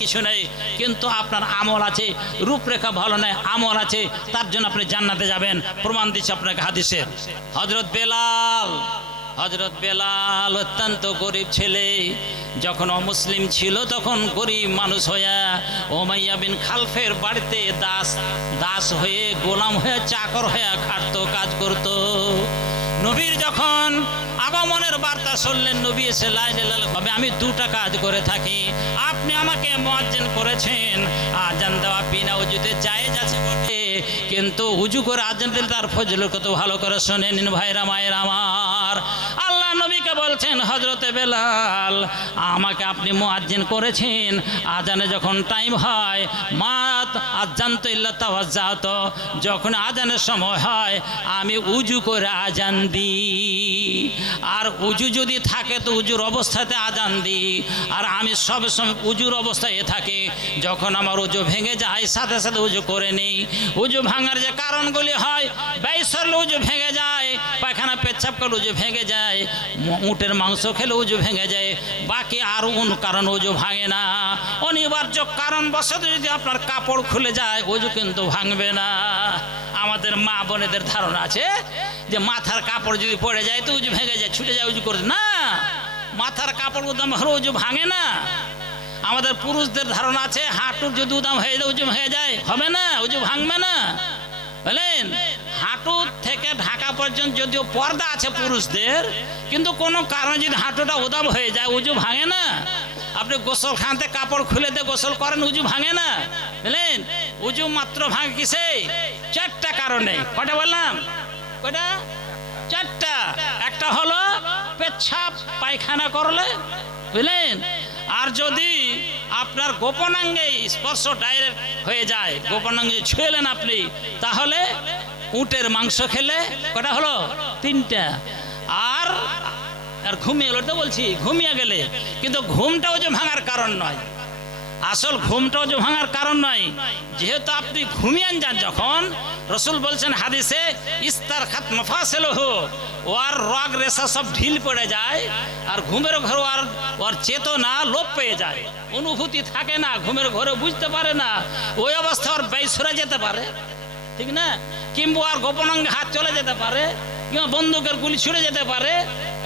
কিছু নেই, কিন্তু আপনার আমল আছে, রূপরেখা ভালো নেই, আমল আছে, তার জন্য আপনি জান্নাতে যাবেন। প্রমাণ দিচ্ছে আপনাকে হাদিসে। হযরত বেলাল অত্যন্ত গরিব ছেলে, যখন অমুসলিম ছিল তখন গরিব মানুষ হয়ে উমাইয়া বিন খালফের বাড়িতে দাস হয়ে, গোলাম হয়ে, চাকর হয়ে খাটতো, কাজ করত। নবীর যখন আগমনের বার্তা শুনলেন, নবী এসে লা ইলাহা ইল্লাল্লাহ, আমি দুটা কাজ করে থাকি। আপনি আমাকে মুয়াজ্জিন করেছেন, আজান দেওয়া বিনা উজুতে জায়েজ আছে বটে, কিন্তু উজু করে আজান দিলে তার ফজিলত কত ভালো করে শুনে নিন ভাইরা মায়ের আমার। আল্লাহ নবীকে বলছেন, হযরতে বেলাল আমাকে আপনি মুয়াজ্জিন করেছেন, আজানে যখন টাইম হয়, মাত আজান তো ইল্লা তাওয়াজ্জাত, যখন আজানের সময় হয় আমি উজু করে আজান দিই। আর উজু যদি থাকে তো উজুর অবস্থাতে আজান দিই, আর আমি সব সময় উজুর অবস্থায় থাকি। যখন আমার উজু ভেঙে যায় সাথে সাথে উজু করে নিই। উজু ভাঙার যে কারণগুলি হয়, বাইসরলে উজু ভেঙে যায়, পায়খানা পেচ্ছাপ করলে উজু ভেঙে যায়, উটের মাংস খেলে উজু ভেঙে যায়, বাকি আর কোন কারণ উজু ভাঙে না। অনিবার্য কারণবশত যদি আপনার কাপড় খুলে যায় উজু কিন্তু ভাঙবে না। আমাদের মা বোনেদের ধারণা আছে যে মাথার কাপড় যদি পড়ে যায় তো উজু ভেঙে যায়, ছুটে যায় উজু করে, না, মাথার কাপড় উদাম হলে উজু ভাঙে না। আমাদের পুরুষদের ধারণা আছে হাঁটুর যদি উদাম হয়ে যায় উজু ভেঙে যায়, হবে না, উজু ভাঙবে না, বলেন। হাঁটু থেকে ঢাকা পর্যন্ত যদিও পর্দা আছে পুরুষদের, কিন্তু কোনো কারণে যদি হাঁটুটা উদাম হয়ে যায় উজু ভাঙে না। আপনি গোসলখানাতে কাপড় খুলে দিয়ে গোসল করেন, উজু ভাঙে না, বুঝলেন। উজু মাত্র ভাঙে কিসে? চারটা কারণে। কটা বললাম? কটা? চারটা। একটা হলো পেচ্ছাপ পায়খানা করলে, বুঝলেন। আর যদি আপনার গোপনাঙ্গে স্পর্শ ডাইরেক্ট হয়ে যায়, গোপনাঙ্গে ছুঁয়েলেন আপনি, তাহলে উটের মাংস খেলে। কটা হলো? তিনটা। আর ঘুমিয়ে গেলে তো বলছি, ঘুমিয়ে গেলে, কিন্তু ঘুমটাও যে ভাঙার কারণ নয়, আসল ঘুমটাও যে ভাঙার কারণ নয়। যেহেতু আপনি ঘুমিয়ে যান, যখন রসুল বলছেন হাদিসে, ইস্তার খাত মাফাসিলহু, ওর রগ রেশা সব ঢিল পড়ে যায়, আর ঘুমের ঘরে ওর চেতনা লোপ পেয়ে যায়, অনুভূতি থাকে না, ঘুমের ঘরে বুঝতে পারে না, ওই অবস্থা ওর বেসুরা যেতে পারে, ঠিক না, কিংবা আর গোপনাঙ্গে হাত চলে যেতে পারে, কিংবা বন্দুকের গুলি ছুড়ে যেতে পারে।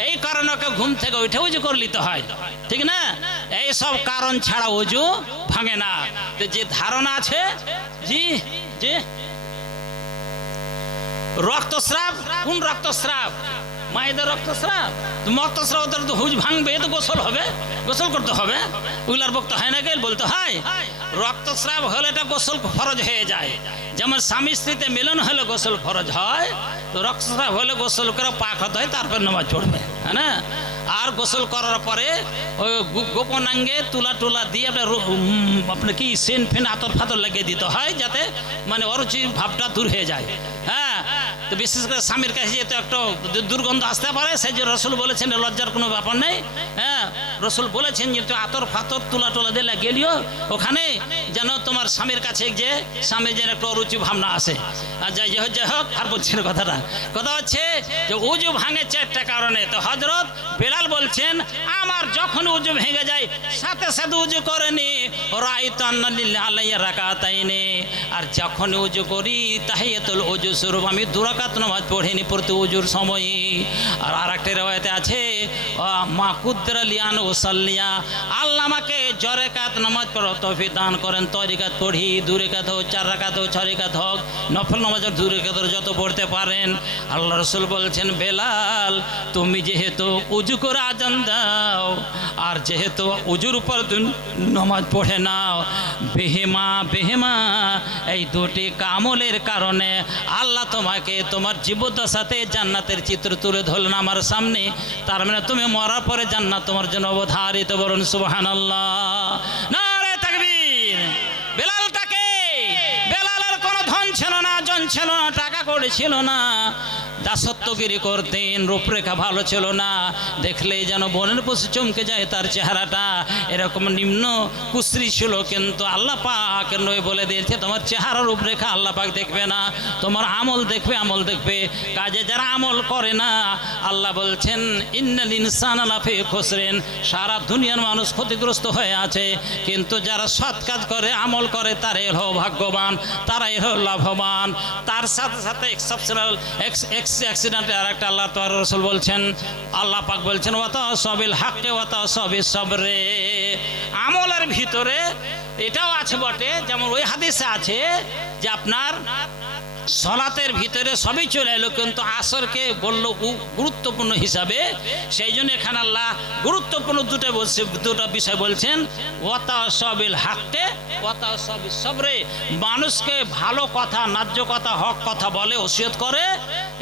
এই কারণে ওকে ঘুম থেকে উঠে উজু করে নিতে হয়, ঠিক না। এই সব কারণ ছাড়া উজু ভাঙে না। তো যে ধারণা আছে, জি জি, রক্তস্রাব, কোন রক্তস্রাব? মায়েদের রক্তস্রাব, রক্তস্রাব তো হুজ ভাঙবে, তো গোসল হবে, গোসল করতে হবে। ওগুলার বক্ত হয় না, গেল বলতে হয়। রক্তস্রাব হলে এটা গোসল ফরজ হয়ে যায়, যেমন স্বামী স্ত্রীতে মিলন হলে গোসল ফরজ হয়, তো রক্তস্রাব হলে গোসল করে পাক হতে হয়, তারপর নামাজ পড়বে, হ্যাঁ না। আর গোসল করার পরে ওই গোপনাঙ্গে তুলা দিয়ে আপনার কি সেন ফেন আতর ফাতর লাগিয়ে দিতে হয়, যাতে মানে অরুচি ভাবটা দূর হয়ে যায়। হ্যাঁ, তো বিশেষ করে স্বামীর কাছে যেহেতু একটা দুর্গন্ধ আসতে পারে, সেই যে রসুল বলেছেন লজ্জার কোনো ব্যাপার নেই। হ্যাঁ, রসুল বলেছেন যেহেতু আতর ফাতর তুলা দিয়ে লাগিয়ে দিও ওখানে, যেন তোমার স্বামীর কাছে যে স্বামীর যেন একটা অরুচি ভাবনা আসে। আর যাই হোক, আর বলছেন কথা হচ্ছে যে উজু ভাঙে চারটা কারণে। তো হযরত বেলাল বলছেন, আমার যখন উজু ভেঙে যায় সাথে সাথে উজু করে নি, রাআইতু আন্না লিল্লাহি আলাইয়া রাকাতাইনি, আর যখন উজু করি তাহিয়াতুল উজু স্বরূপ আমি 2 রাকাত নামাজ পড়িনি প্রতি উজুর সময়ই। আর আরেকটা riwayate আছে, মা কুদরা লিয়ান উসাল্লিয়া, আল্লাহ আমাকে 4 রাকাত নামাজ পড়ার তৌফিক দান করেন, 3 রাকাত পড়ি, 2 রাকাত হোক, 4 রাকাত হোক, 6 রাকাত হোক, নফল নামাজ 2 রাকাতের যত পড়তে পারেন। আল্লাহ রাসূল বলছেন, বেলাল তুমি যেহেতু উজু করে আজান দাও, আর যেহেতু উজুর উপর নামাজ পড়ে নাও, বেহেমা এই দুটি কামলের কারণে আল্লাহ তোমাকে তোমার জীবদ্দশাতে জান্নাতের চিত্র তুলে ধরলেন আমার সামনে। তার মানে তুমি মরার পরে জান্নাত তোমার জন্য অবধারিত। বলুন সুবহানাল্লাহ, নারে তাকবীর। বেলালের কোনো ধন ছিল না, জন ছিল না, টাকা করে ছিল না, দাসত্বগিরি করতেন, রূপরেখা ভালো ছিল না, দেখলেই যেন বনের পশু চমকে যায় তার চেহারাটা, এরকম নিম্ন কুশ্রী ছিল। কিন্তু আল্লাহ পাক নবী বলে দিয়েছে তোমার চেহারা রূপরেখা আল্লাহ পাক দেখবে না, তোমার আমল দেখবে, আমল দেখবে। কাজে যারা আমল করে না, আল্লাহ বলছেন ইন্নাল ইনসানা লাফি খুসরিন, সারা দুনিয়ার মানুষ ক্ষতিগ্রস্ত হয়ে আছে। কিন্তু যারা সৎ কাজ করে, আমল করে, তারাই হলো ভাগ্যবান, তারাই হলো লাভবান। তার সাথে সাথে এক্সেপশনাল অ্যাক্সিডেন্টে আর একটা আল্লাহ তাআলা রাসূল বলছেন, আল্লাহ পাক বলছেন ওয়াতাসাবিল হাক্কি ওয়াতাসাবিস সাবরে। আমলের ভিতরে এটাও আছে বটে, যেমন ওই হাদিসে আছে যে আপনার সলাতের ভিতরে সবই চলে এলো, কিন্তু আসরকে বলল গুরুত্বপূর্ণ হিসাবে। সেই জন্য এখানে আল্লাহ গুরুত্বপূর্ণ দুটো বিষয় বলছেন, ওয়াতাসাবিল হাক্কে ওয়াতাসাবিস সাবরে। মানুষকে ভালো কথা, ন্যায্য কথা, হক কথা বলে, ওসিয়ত করে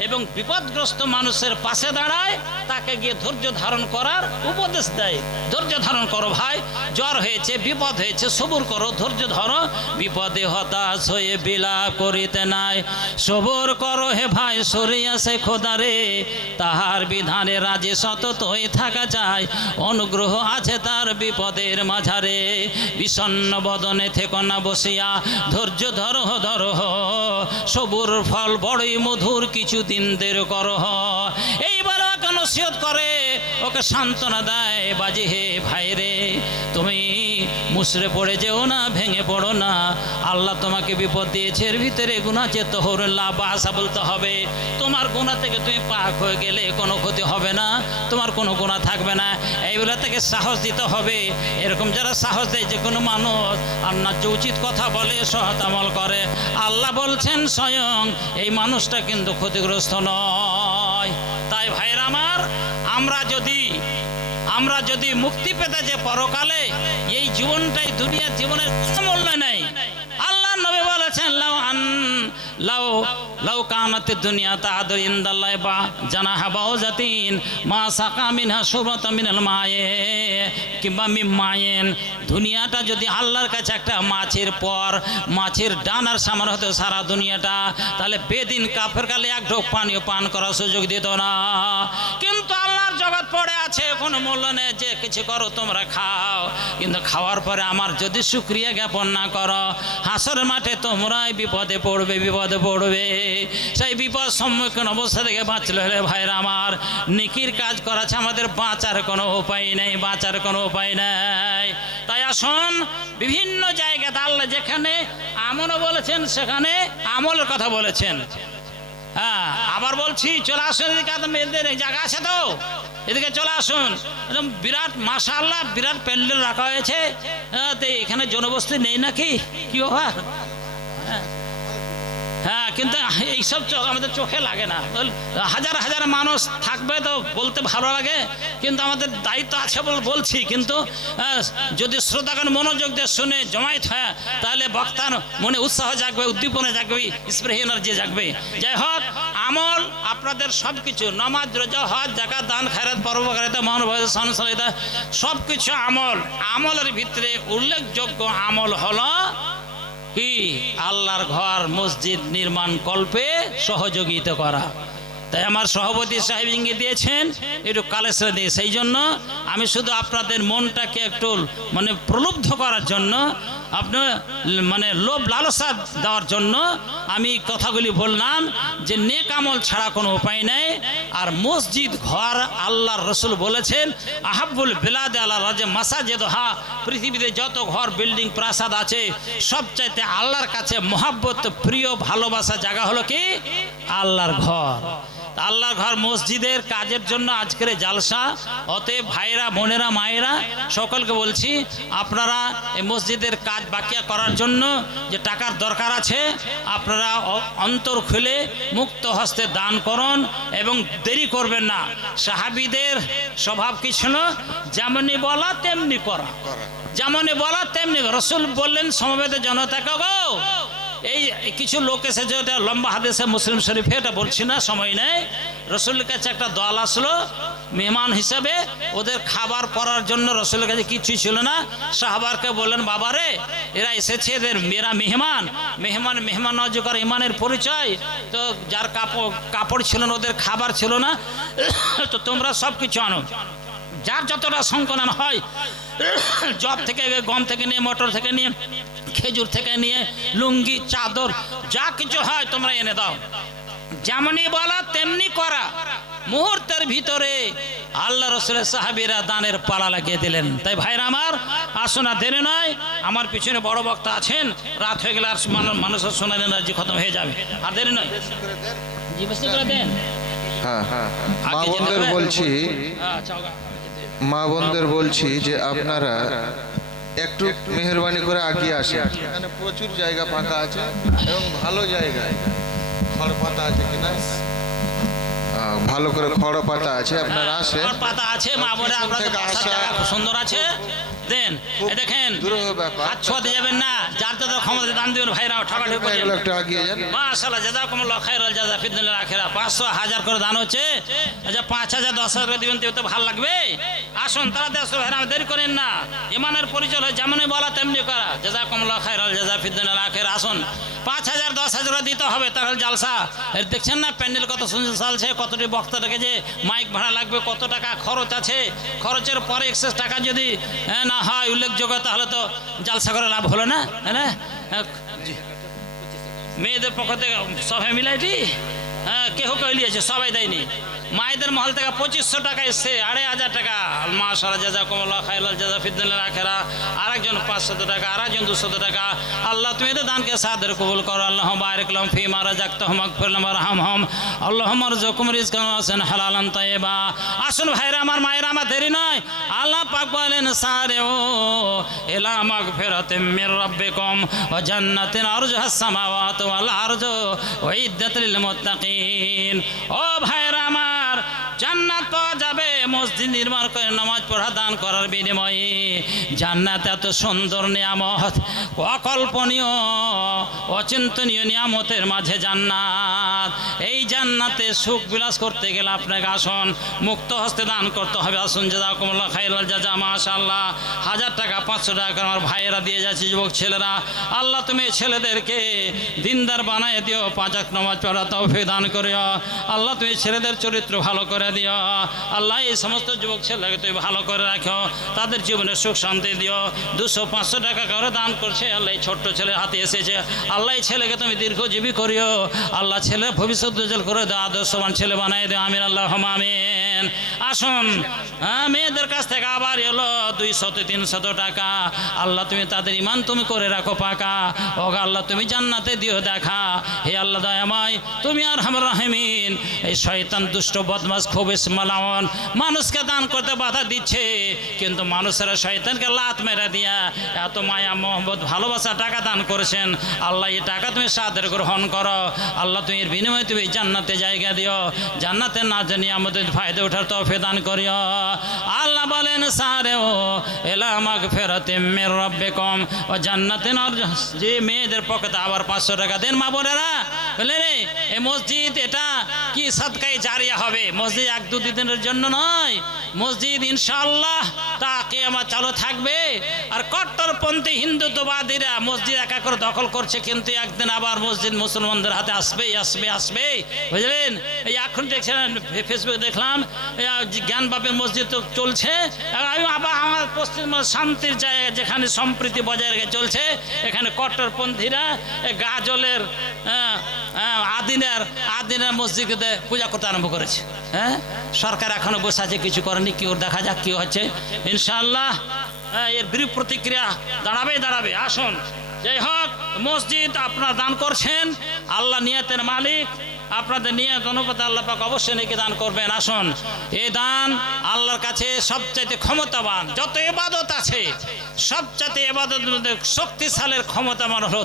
এবং বিপদগ্রস্ত মানুষের পাশে দাঁড়ায়, তাকে গিয়ে ধৈর্য ধারণ করার উপদেশ দেয়। ধৈর্য ধারণ করো ভাই, জ্বর হয়েছে, বিপদ হয়েছে, সবুর করো, ধৈর্য ধরো, বিপদে হতাশ হয়ে বিলাপ করিতে নাই, সবর করো হে ভাই সরিয়াছে খোদারে, তাহার বিধানে রাজে সতত হয়ে থাকা যায়, অনুগ্রহ আছে তার বিপদের মাঝারে, বিষণ্ণ বদনে থেকো না বসিয়া, ধৈর্য ধরো ধরো, সবুর ফল বড়ই মধুর, কিছুদিন দের করো। এইবার ওকে নসিহত করে, ওকে সান্ত্বনা দেয়, বাজি হে ভাই রে, তুমি মুসরে পড়ে যেও না, ভেঙে পড়ো না, আল্লাহ তোমাকে বিপদ দিয়েছে, এর ভিতরে গুনাহ আছে, তহরুল্লাহ বাসা বলতে হবে। তোমার গুনাহ থেকে তুমি পাক হয়ে গেলে কোনো ক্ষতি হবে না, তোমার কোনো গুনাহ থাকবে না, এইগুলা থেকে সাহস দিতে হবে। এরকম যারা সাহস দেয়, যে কোনো মানুষ আপনার যে উচিত কথা বলে, সৎ আমল করে, আল্লাহ বলছেন স্বয়ং এই মানুষটা কিন্তু ক্ষতিগ্রস্ত নয়। তাই ভাইরা আমার, আমরা যদি মুক্তি পেতে যে পরকালে, এই জীবনটাই দুনিয়ার জীবনের কোনো মূল্য নেই। আল্লাহ নবী বলেছেন লাউ কানাত দুনিয়া তাআদুর ইনদাল্লাহি বা জানাহা বাউজাতিন মা সাকা মিনহা শুরবাতা মিনাল মায়ে কিংবা মিম্মায়েন। দুনিয়াটা যদি আল্লাহর কাছে একটা মাছের পর, মাছের ডানার সামান হতো সারা দুনিয়াটা, তাহলে বেদিন কাফের কালে এক ঢোক পানিও পান করার সুযোগ দিত না। কিন্তু আল্লাহর জগৎ পড়ে আছে, কোনো মূল্য নেই, যে কিছু করো তোমরা খাও, কিন্তু খাওয়ার পরে আমার যদি শুকরিয়া জ্ঞাপন না করো, হাসরের মাঠে তোমরাই বিপদে পড়বে, বিপদে পড়বে। সেই বিপদ সম্মুখীন অবস্থা থেকে বাঁচলে হলে ভাইরা আমার, নেকির কাজ করাছে, আমাদের বাঁচার কোনো উপায় নেই, বাঁচার কোনো উপায় নেই। তাই আসুন, বিভিন্ন জায়গাতে আল্লাহ যেখানে আমলও বলেছেন, সেখানে আমলের কথা বলেছেন। হ্যাঁ, আবার বলছি, চলে আসুন এদিকে, মেয়েদের জায়গা আছে তো, এদিকে চলে আসুন। একদম বিরাট মাশাআল্লাহ, বিরাট প্যান্ডেল রাখা হয়েছে। এখানে জনবসতি নেই নাকি, কি ব্যাপার? হ্যাঁ, কিন্তু এইসব আমাদের চোখে লাগে না। হাজার হাজার মানুষ থাকবে তো বলতে ভালো লাগে, কিন্তু আমাদের দায়িত্ব আছে বলছি। কিন্তু যদি শ্রোতাগণ মনোযোগ দিয়ে শুনে জমায়েত হয়, তাহলে বক্তার মনে উৎসাহ জাগবে, উদ্দীপনা জাগবে, স্প্রে এনার্জি জাগবে। যাই হোক, আমল আপনাদের সব কিছু, নামাজ, রোজা, হজ, যাকাত, দান, খায়রাত, পরোপকারিতা, মানবতা, সহনশীলতা, সব কিছু আমল। আমলের ভিতরে উল্লেখযোগ্য আমল হলো কি? আল্লাহর ঘর, মসজিদ নির্মাণ কল্পে সহযোগিতা করা। তাই আমার সভাপতি সাহেব ইঙ্গিত দিয়েছেন একটু কালেসরা দিয়ে, সেই জন্য আমি শুধু আপনাদের মনটাকে একটু প্রলুব্ধ করার জন্য, আপনার লোভ লালসা দেওয়ার জন্য আমি কথাগুলি বললাম, যে নেক আমল ছাড়া কোনো উপায় নেই। আর মসজিদ ঘর, আল্লাহর রসুল বলেছেন আহাব্বুল বিলাদ আল্লাহ রাজে মাসাজিদহা, পৃথিবীতে যত ঘর, বিল্ডিং, প্রাসাদ আছে, সবচাইতে আল্লাহর কাছে মহাব্বত, প্রিয়, ভালোবাসা জায়গা হলো কি? আল্লাহর ঘর। আল্লাহর ঘর মসজিদের কাজের জন্য আজকের জালসা। অতএব ভাইরা, বোনেরা, মায়েরা, সকলকে বলছি, আপনারা এই মসজিদের কাজ বাকিয়া করার জন্য যে টাকার দরকার আছে, আপনারা অন্তর খুলে মুক্ত হস্তে দান করুন এবং দেরি করবেন না। সাহাবীদের স্বভাব কি ছিল? যেমনি বলা তেমনি করা, যেমনি বলা তেমনি। রসুল বললেন সমবেত জনতাকে, গো এই কিছু লোক এসেছে, ওটা লম্বা হাদিসে মুসলিম শরীফে, এটা বলছি না, সময় নেই। রসুলের কাছে একটা দল আসলো মেহমান হিসাবে, ওদের খাবার পরার জন্য রসুলের কাছে কিছুই ছিল না। সাহাবারকে বললেন, বাবারে এরা এসেছে, এদের মেরা মেহমান, মেহমান নওয়াজি করা ইমানের পরিচয়। তো যার কাপড় ছিল না, ওদের খাবার ছিল না, তো তোমরা সব কিছু আনো, যার যতটা সংকলন হয়, জব থেকে, গম থেকে নিয়ে, মটর থেকে নিয়ে, খেজুর থেকে নিয়ে, লুঙ্গি, চাদর, যা কিছু হয় তোমরা এনে দাও। যেমনই বলা তেমনি করা। মুহূর্তের ভিতরে আল্লাহ রসুলের সাহাবীরা দানের পালা লাগিয়ে দিলেন। তাই ভাইরা আমার, আসুন আর দেরি নয়, আমার পিছনে বড় বক্তা আছেন, রাত হয়ে গেলে আর মানুষের শোনার এনার্জি খতম হয়ে যাবে, আর দেরি নয়, জি বেশি করে দেন। হ্যাঁ, মা বোনদের বলছি, মা বোনদের বলছি যে আপনারা একটু মেহরবানি করে আগিয়ে আসেন। এখানে প্রচুর জায়গা ফাঁকা আছে এবং ভালো জায়গায় খড় পাতা আছে কিনা, ভালো করে খড় পাতা আছে, আপনারা আসেন। খড় পাতা আছে, মা বোনে আপনাদের খুব সুন্দর আছে, দেন। দেখেন হাত ছোঁয়াতে যাবেন না, যার যাদের ক্ষমতা দান দিবেন ভাইরা, ঠকাঠকি করবেন। একটু আগিয়ে যান। মাশাআল্লাহ, জাযাকুমুল্লাহু খাইরাল জাযা ফিদ দুনিয়া ওয়াল আখিরাহ। 500 1000 করে দান হচ্ছে, আচ্ছা 5000 10,000 করে দিবেন, তো ভালো লাগবে। আসুন তাড়াতাড়ি আসুন ভাইরা, দেরি করেন না। ইমানের পরিচয় হয় যেমনই বলা তেমনি করা। জাযাকুমুল্লাহু খাইরাল জাযা ফিদ দুনিয়া ওয়াল আখিরাহ। আসুন 5000 10,000 করে দিতে হবে, তাহলে জালসা। দেখছেন না প্যান্ডেল কত সুন্দর চলছে, কতটি বক্তা রেখেছে, মাইক ভাড়া লাগবে, কত টাকা খরচ আছে, খরচের পরে এক্সেস টাকা যদি না হয় উল্লেখযোগ্য, তাহলে তো জালসা করে লাভ হলো না। হ্যাঁ, মেয়েদের পক্ষ থেকে সবাই মিলাইটি, হ্যাঁ কেহ কইলিয়েছে, সবাই দেয়নি। মায়েদের মহল থেকে 2500 টাকা এসছে, 2500 টাকা। মাশাআল্লাহ, জাযাকুমুল্লাহু খাইরাল জাযা ফিদ দুনিয়া ওয়াল আখিরাহ। আরেকজন 500 টাকা, আরেকজন 200 টাকা। আল্লাহ তুমি এদের দানকে সাদরে কবুল করো। আল্লাহুম্মা বারিক লাহুম ফীমা রাযাকতাহুম ওয়াগফির লাহুম ওয়ারহামহুম। আল্লাহুম্মা রযুকহুম রিজকান ওয়াসিআন হালালান তাইয়্যিবা। আসুন ভাইরা আমার, মায়েরা আমার, দেরি নয়। আল্লাহ পাক বলেন, সারিউ ইলা মাগফিরাতিম মির রাব্বিকুম ওয়া জান্নাতিন আরজুহাস সামাওয়াতু ওয়াল আরজু উইদ্দাত লিল মুত্তাকিন। ও ভাইরা আমার, জান্নাত পাওয়া যাবে মসজিদ নির্মাণ করে নামাজ পড়া দান করার বিনিময়ে। জান্নাত এত সুন্দর নিয়ামত, অকল্পনীয় অচিন্তনীয় নিয়ামতের মাঝে জান্নাত। এই জান্নাতে সুখ বিলাস করতে গেলে আপনাকে আসুন মুক্ত হস্তে দান করতে হবে। আসুন জাযাকুমুল্লাহু খাইরাল জাযা। মাশাআল্লাহ, 1000 টাকা 500 টাকা আমার ভাইয়েরা দিয়ে যাচ্ছে, যুবক ছেলেরা। আল্লাহ তুমি ছেলেদেরকে দিনদার বানায় দিও, 5 ওয়াক্ত নামাজ পড়া তৌফিক দান করিও। আল্লাহ তুমি ছেলেদের চরিত্র ভালো করে দিও। আল্লাহ এই সমস্ত যুবক ছেলেকে তুমি ভালো করে রাখো, তাদের জীবনে সুখ শান্তি দিও। 200-500 টাকা করে দান করছে, আল্লাহ এই ছোট্ট ছেলের হাতে এসেছে। আল্লাহ এই ছেলেকে তুমি দীর্ঘজীবী করিও। আল্লাহ ছেলের ভবিষ্যৎ উজ্জ্বল করে দাও, আদর্শবান ছেলে বানাই দিও। আমিন, আল্লাহুম্মা আমিন। আসুন, মেয়েদের কাছ থেকে আবার এলো 200-300 টাকা। আল্লাহ তুমি তাদের ইমান তুমি করে রাখো পাকা। ও আল্লাহ তুমি জান্নাতে দিও দেখা। হে আল্লাহ দয়াময়, তুমি আরহামুর রাহিমিন। এই শয়তান দুষ্ট বদমাশ খবিস মালাওয়ান মানুষকে দান করতে বাধা দিচ্ছে, কিন্তু মানুষেরা শয়তানকে লাত মেরে দিয়া এত মায়া মোহব্বত ভালোবাসা টাকা দান করেছেন। আল্লাহ এই টাকা তুমি সাদরে গ্রহণ করো। আল্লাহ তুমি এর বিনিময়ে তুমি জান্নাতে জায়গা দিও। জান্নাতে না জানি আমাদের ফায়দা ওঠার তৌফিক দান করিও। আল্লাহ বলেন, সারেও ইলা মাগফিরাতিম মির রাব্বিকুম ওয়া জান্নাতিন। যে মেয়েদের পকেটে আবার 500 টাকা দেন মা বোনেরা। বললেন এই মসজিদ এটা কি সাদকায়ে জারিয়া হবে, মসজিদ 1-2 দিনের জন্য নয়। মসজিদ ইনশাআল্লাহ তা কিয়ামত চালু থাকবে। আর কট্টরপন্থী হিন্দুত্ববাদীরা মসজিদ একা করে দখল করছে, কিন্তু একদিন আবার মসজিদ মুসলমানদের হাতে আসবে। বুঝলেন? এই এখন দেখছেন ফেসবুকে দেখলাম জ্ঞানবাপী মসজিদ তো চলছে। আমি আবার আমার পশ্চিম শান্তির জায়গায় যেখানে সম্প্রীতি বজায় রেখে চলছে, এখানে কট্টরপন্থীরা গাজলের আদিনের মসজিদে পূজা করতে আরম্ভ করেছে। হ্যাঁ, সরকার এখনো বসে আছে, কিছু করেনি। কি ওর দেখা যাক কি হচ্ছে। ইনশাআল্লাহ এর বিরূপ প্রতিক্রিয়া দাঁড়াবে। আসুন, যাই হোক, মসজিদ আপনারা দান করছেন, আল্লাহ নিয়তের মালিক। আপনাদের নিয়ত অনুপাতে আল্লাহ পাক অবশ্যই নেকি দান করবেন। আসুন, এই দান আল্লাহর কাছে সবচাইতে ক্ষমতাবান। যত ইবাদত আছে সবচাইতে ইবাদতের মধ্যে শক্তিশালীর ক্ষমতাবান হলো